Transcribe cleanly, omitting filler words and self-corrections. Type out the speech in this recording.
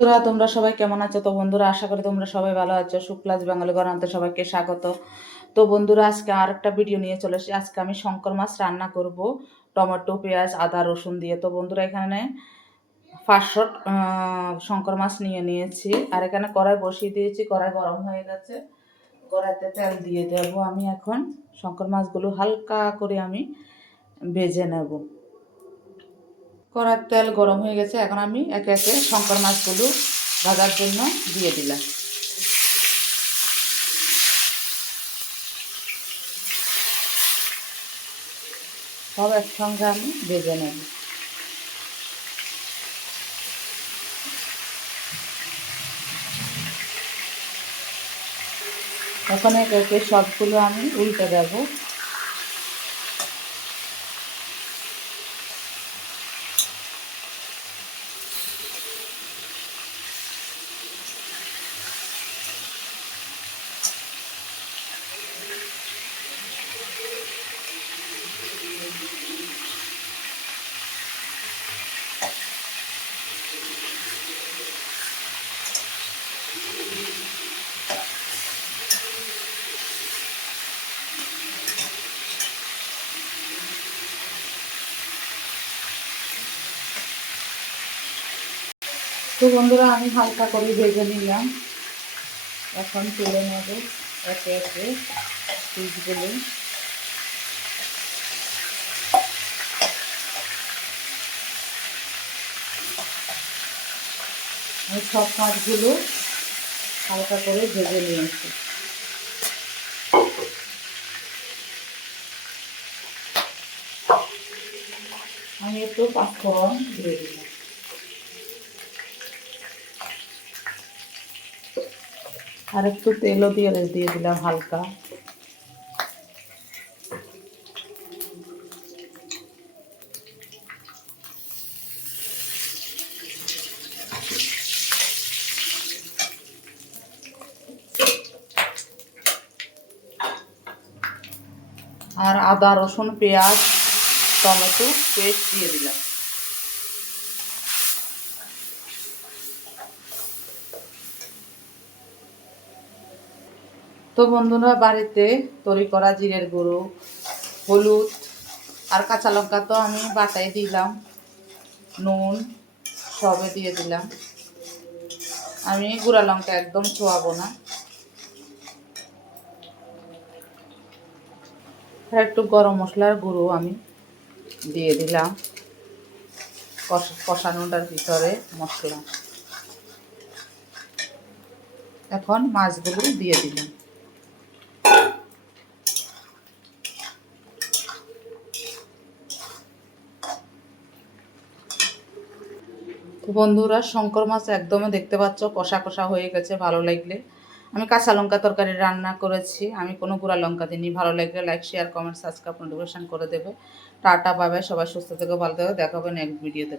বন্ধুরা তোমরা সবাই কেমন আছো? তো বন্ধুরা আশা করি তোমরা সবাই ভালো আছো। শুক্লাজ বাঙালি গণান্তে সবাইকে স্বাগত। তো বন্ধুরা আজকে আর একটা ভিডিও নিয়ে চলে এসেছি। আজকে আমি শঙ্কর মাছ রান্না করব টমেটো, পেঁয়াজ, আদা, রসুন দিয়ে। তো বন্ধুরা এখানে 500 শঙ্কর মাছ নিয়েছি। আর এখানে কড়াই বসিয়ে দিয়েছি, কড়াই গরম হয়ে গেছে। কড়াইতে তেল দিয়ে দেব। আমি এখন শঙ্কর মাছগুলো হালকা করে আমি ভেজে নেব। কড়ার তেল গরম হয়ে গেছে, এখন আমি একে একে শঙ্কর মাছগুলো ভাজার জন্য দিয়ে দিলাম। সব একসঙ্গে আমি ভেজে নেব। এখন একে একে সবগুলো আমি উল্টে দেব। তো বন্ধুরা আমি হালকা করে ভেজে নিলাম। এখন তুলে নেব একে একে পিসগুলো। আমি সব মাছগুলো হালকা করে ভেজে নিয়েছি। আমি একটু পাঁচফোড়ন দিয়ে দিলাম। আর একটু তেলও দিয়ে দিলাম হালকা। আর আদা, রসুন, পেঁয়াজ, টমেটো পেস্ট দিয়ে দিলাম। তো বন্ধুরা বাড়িতে তৈরি করা জিরের গুঁড়ো, হলুদ আর কাঁচা লঙ্কা তো আমি বাটাই দিলাম, নুন সবে দিয়ে দিলাম। আমি গুঁড়া লঙ্কা একদম ছোঁয়াবো না। আর একটু গরম মশলার গুঁড়ো আমি দিয়ে দিলাম কষানোটার ভিতরে মশলা। এখন মাছগুলো দিয়ে দিলাম। তো বন্ধুরা শঙ্কর মাছ একদমই দেখতে পাচ্ছ কষা কষা হয়ে গেছে। ভালো লাগলে, আমি কাঁচা লঙ্কা তরকারি রান্না করেছি, আমি কোনো গুঁড়া লঙ্কা দিইনি। ভালো লাগলে like, share, comment, subscribe, notification করে দেবে। Tata, bye bye. সবাই সুস্থ থেকে ভালো থেকে দেখা হবে নেক্সট ভিডিওতে।